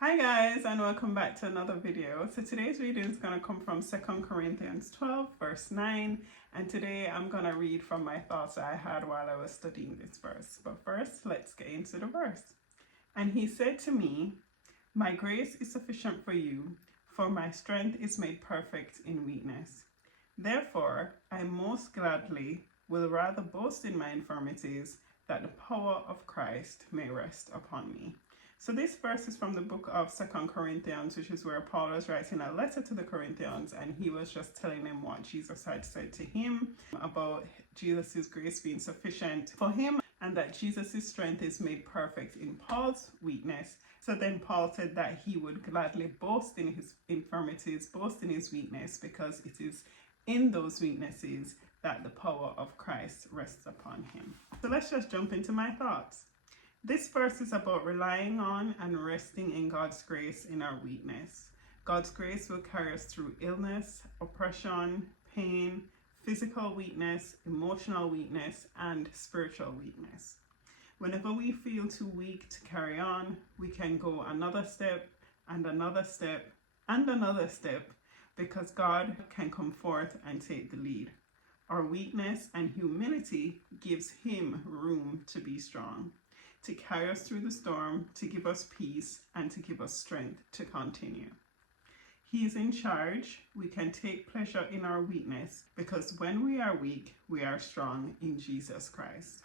Hi guys, and welcome back to another video. So today's reading is going to come from 2 Corinthians 12 verse 9, and today I'm going to read from my thoughts I had while I was studying this verse. But first, let's get into the verse. And he said to me, "My grace is sufficient for you, for my strength is made perfect in weakness. Therefore, I most gladly will rather boast in my infirmities, that the power of Christ may rest upon me." So this verse is from the book of 2 Corinthians, which is where Paul was writing a letter to the Corinthians, and he was just telling them what Jesus had said to him about Jesus' grace being sufficient for him, and that Jesus' strength is made perfect in Paul's weakness. So then Paul said that he would gladly boast in his infirmities, boast in his weakness, because it is in those weaknesses that the power of Christ rests upon him. So let's just jump into my thoughts. This verse is about relying on and resting in God's grace in our weakness. God's grace will carry us through illness, oppression, pain, physical weakness, emotional weakness, and spiritual weakness. Whenever we feel too weak to carry on, we can go another step and another step and another step, because God can come forth and take the lead. Our weakness and humility gives him room to be strong, to carry us through the storm, to give us peace, and to give us strength to continue. He is in charge. We can take pleasure in our weakness, because when we are weak, we are strong in Jesus Christ.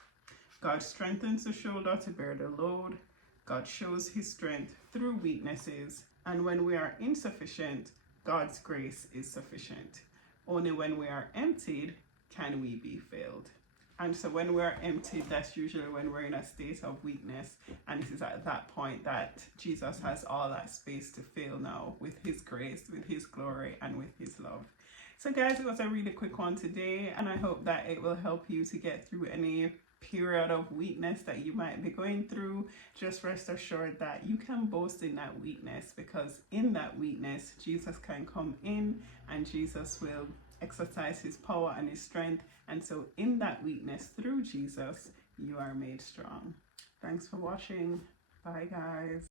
God strengthens the shoulder to bear the load. God shows his strength through weaknesses. And when we are insufficient, God's grace is sufficient. Only when we are emptied can we be filled. And so when we're emptied, that's usually when we're in a state of weakness. And it is at that point that Jesus has all that space to fill now with his grace, with his glory, and with his love. So guys, it was a really quick one today, and I hope that it will help you to get through any period of weakness that you might be going through. Just rest assured that you can boast in that weakness, because in that weakness, Jesus can come in and Jesus will exercise his power and his strength. And so in that weakness, through Jesus, you are made strong. Thanks for watching. Bye guys.